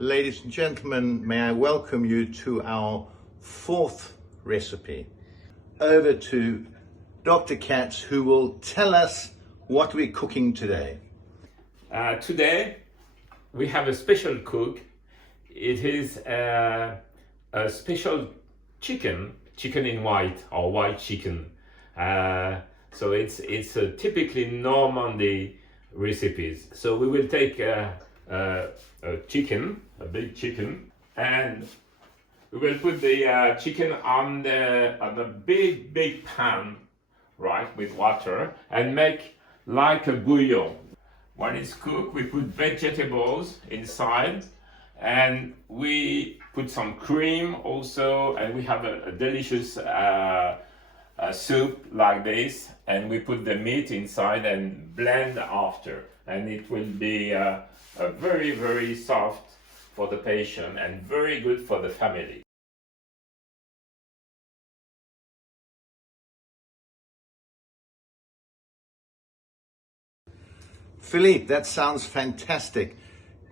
Ladies and gentlemen, may I welcome you to our fourth recipe. Over to Dr. Katz, who will tell us what we're cooking today. Today we have a special cook. It is a special chicken in white or white chicken. So it's a typically Normandy recipes. So we will take a chicken, a big chicken, and we will put the chicken on the big pan, right, with water, and make like a bouillon. When it's cooked, we put vegetables inside, and we put some cream also, and we have a delicious soup like this, and we put the meat inside and blend after, and it will be very, very soft for the patient and very good for the family. Philippe, that sounds fantastic.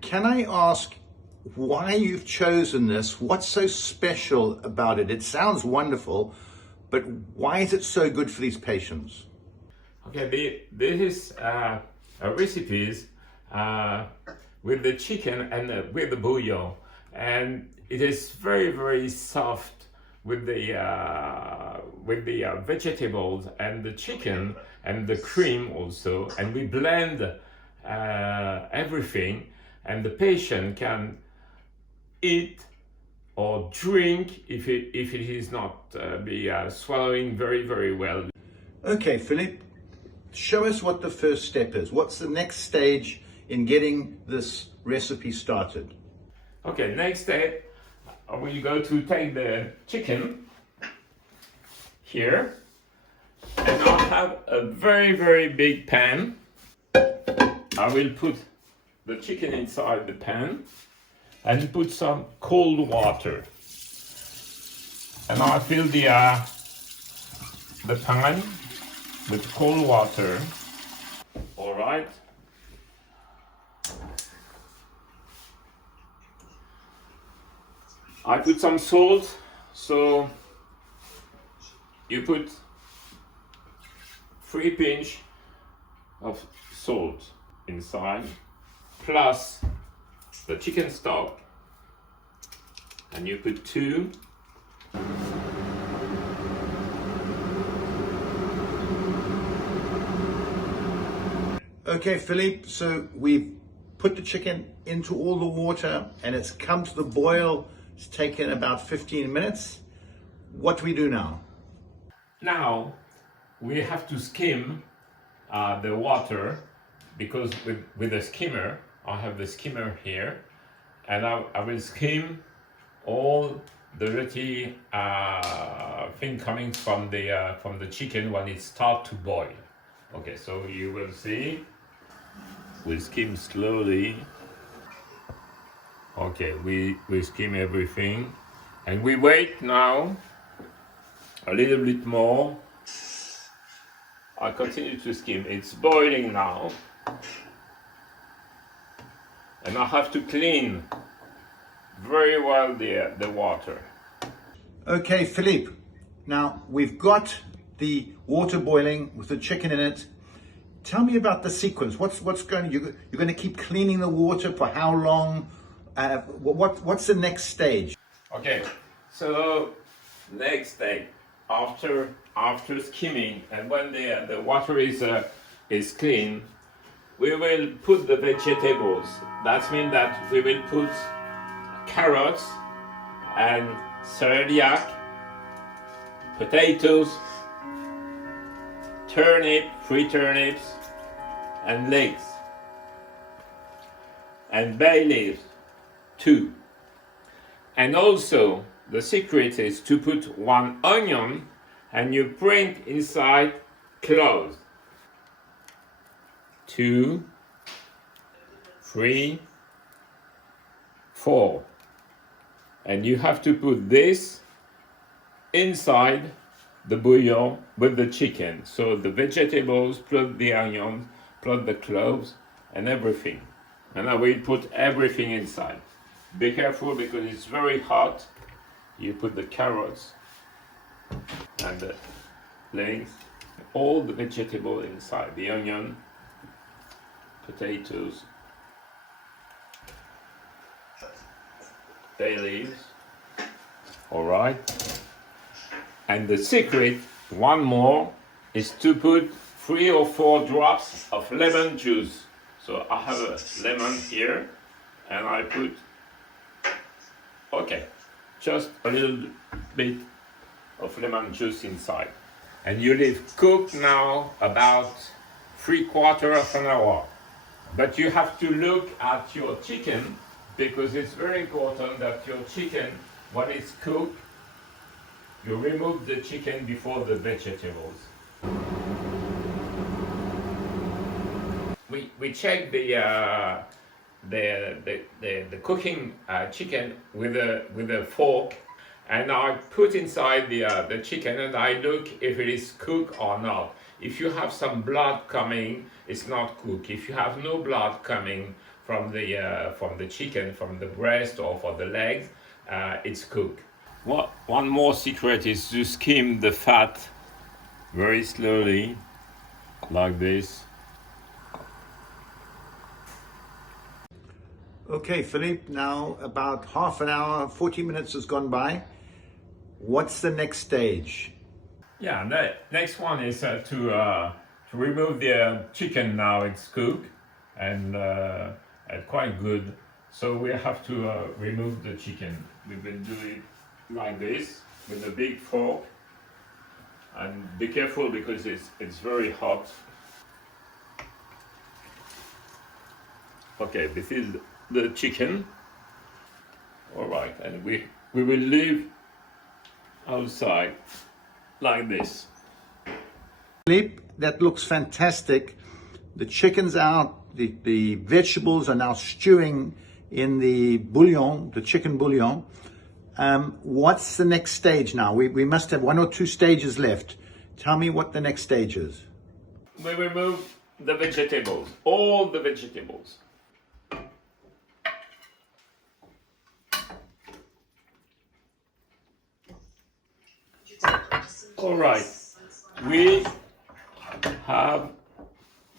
Can I ask why you've chosen this? What's so special about it? It sounds wonderful, but why is it so good for these patients? Okay, this is a recipes with the chicken and with the bouillon, and it is very, very soft with the vegetables and the chicken and the cream also, and we blend everything, and the patient can eat or drink if it is not swallowing very, very well. Okay, Philippe, show us what the first step is. What's the next stage in getting this recipe started? Okay, next step, we're going to take the chicken here, and I'll have a very, very big pan. I will put the chicken inside the pan and put some cold water, and I'll fill the pan with cold water. All right. I put some salt, so you put 3 pinch of salt inside, plus the chicken stock, and you put 2. Okay, Philippe, so we've put the chicken into all the water and it's come to the boil. It's taken about 15 minutes. What do we do now? Now we have to skim the water, because with the skimmer, I have the skimmer here, and I will skim all the dirty thing coming from the chicken when it starts to boil. Okay, so you will see, we skim slowly. Okay, we skim everything, and we wait now a little bit more. I continue to skim. It's boiling now, and I have to clean very well the water. Okay, Philippe, now we've got the water boiling with the chicken in it. Tell me about the sequence. What's going? You're going to keep cleaning the water for how long? What's the next stage? Okay, so next stage, after skimming, and when the water is clean, we will put the vegetables. That means that we will put carrots and celeriac, potatoes, free turnips, and leeks, and bay leaves, 2. And also, the secret is to put 1 onion, and you print inside cloves. 2, 3, 4. And you have to put this inside the bouillon with the chicken. So the vegetables, plus the onions, plus the cloves, and everything. And I will put everything inside. Be careful because it's very hot. You put the carrots and the legs, all the vegetable inside, the onion, potatoes, bay leaves. All right. And the secret, one more, is to put 3 or 4 drops of lemon juice. So I have a lemon here, and I put, okay, just a little bit of lemon juice inside. And you leave cook now about 3/4 of an hour. But you have to look at your chicken because it's very important that your chicken, when it's cooked, you remove the chicken before the vegetables. We check the cooking chicken with a fork, and I put inside the chicken and I look if it is cooked or not. If you have some blood coming, it's not cooked. If you have no blood coming from the chicken, from the breast or from the legs, it's cooked. One more secret is to skim the fat very slowly, like this. Okay, Philippe, now about half an hour, 40 minutes has gone by. What's the next stage? Yeah, the next one is to remove the chicken. Now it's cooked and quite good. So we have to remove the chicken. We will do it like this with a big fork. And be careful because it's very hot. Okay, this is the chicken. All right, and we will leave outside like this. Philippe, that looks fantastic. The chicken's out, the vegetables are now stewing in the bouillon, the chicken bouillon. What's the next stage now? We must have 1 or 2 stages left. Tell me what the next stage is. We remove the vegetables, all the vegetables. All right, we have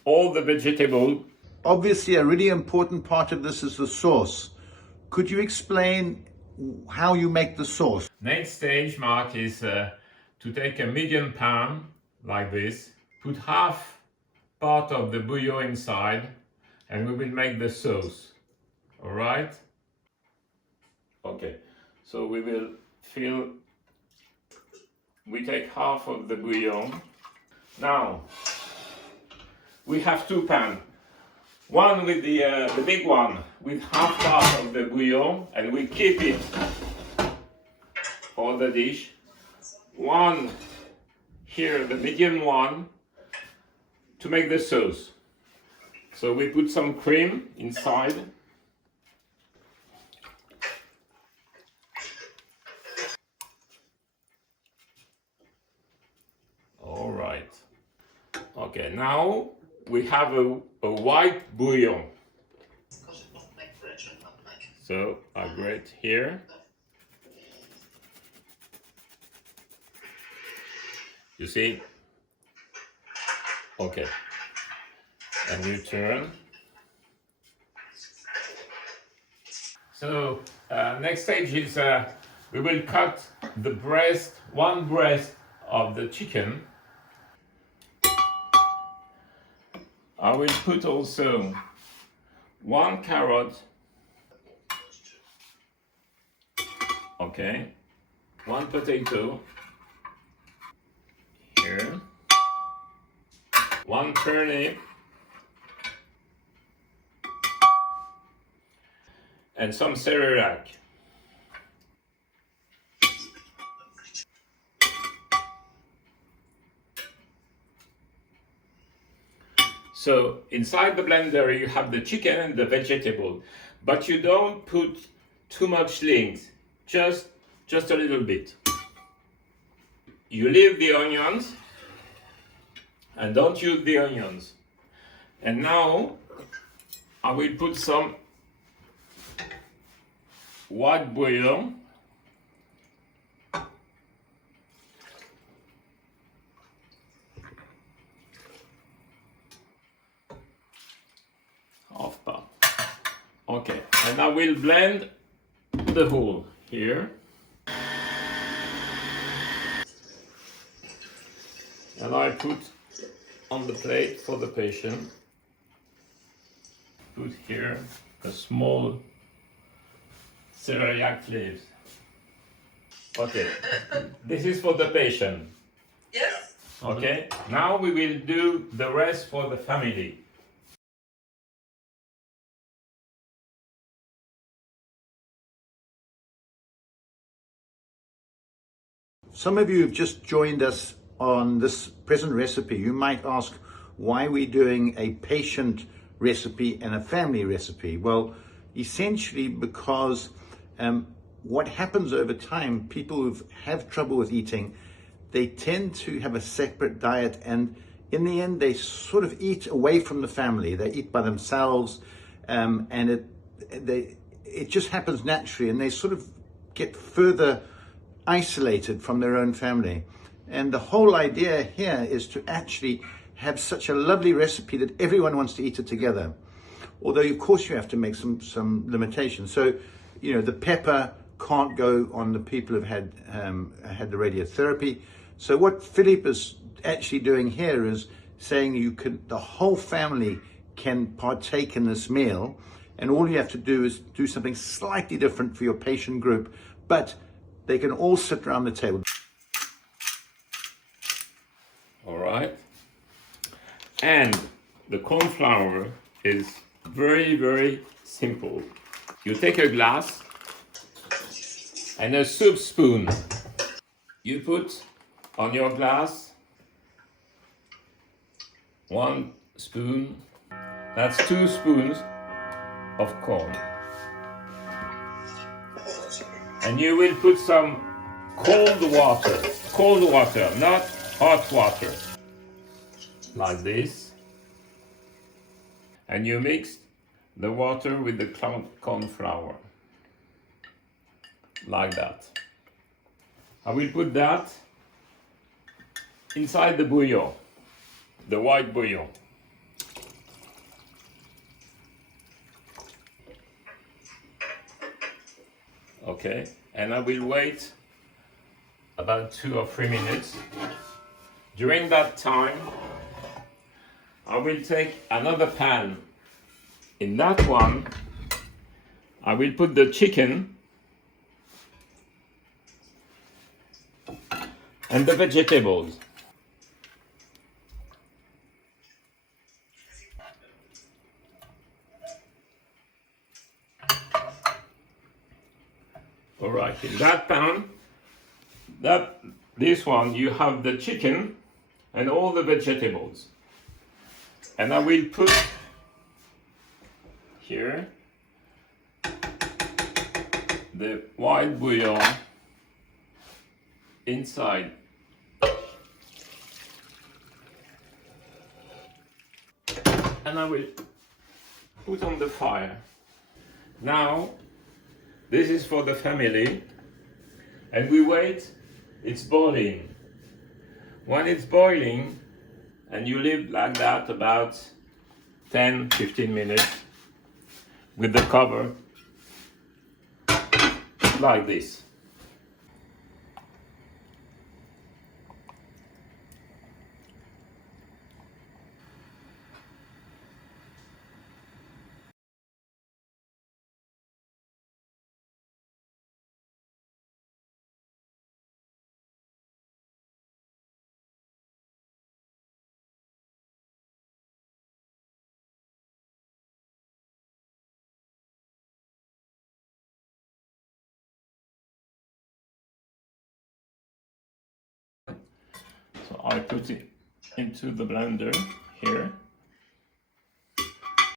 all the vegetable. Obviously, a really important part of this is the sauce. Could you explain how you make the sauce? Next stage, Mark, is to take a medium pan like this, put half part of the bouillon inside, and we will make the sauce. All right? Okay, so we will fill. We take half of the bouillon. Now, we have 2 pans. One with the big one with half part of the bouillon, and we keep it for the dish. One here, the medium one, to make the sauce. So we put some cream inside. All right. Okay, now we have a white bouillon. So I grate here. You see? Okay. And you turn. So next stage is we will cut the breast, one breast of the chicken. I will put also 1 carrot. Okay. 1 potato. Here. 1 turnip. And some celery. So inside the blender you have the chicken and the vegetable, but you don't put too much links, just a little bit. You leave the onions and don't use the onions. And now I will put some white bouillon. Half pot. Okay, and I will blend the whole here. And I put on the plate for the patient. Put here a small celiac leaves. Okay, this is for the patient. Yes. Okay, now we will do the rest for the family. Some of you have just joined us on this present recipe. You might ask why we're doing a patient recipe and a family recipe. Well, essentially because what happens over time, people who have trouble with eating, they tend to have a separate diet, and in the end they sort of eat away from the family. They eat by themselves, and it just happens naturally, and they sort of get further isolated from their own family. And the whole idea here is to actually have such a lovely recipe that everyone wants to eat it together. Although of course you have to make some limitations. So, you know, the pepper can't go on the people who've had the radiotherapy. So what Philippe is actually doing here is saying the whole family can partake in this meal, and all you have to do is do something slightly different for your patient group, but they can all sit around the table. All right. And the corn flour is very, very simple. You take a glass and a soup spoon. You put on your glass 1 spoon. That's 2 spoons of corn. And you will put some cold water, not hot water, like this. And you mix the water with the corn flour, like that. I will put that inside the bouillon, the white bouillon. Okay, and I will wait about 2 or 3 minutes. During that time, I will take another pan. In that one, I will put the chicken and the vegetables. All right, in that pan, this one, you have the chicken and all the vegetables. And I will put here the white bouillon inside. And I will put on the fire. Now, this is for the family, and we wait, it's boiling. When it's boiling, and you leave like that about 10-15 minutes with the cover, like this. So I put it into the blender here.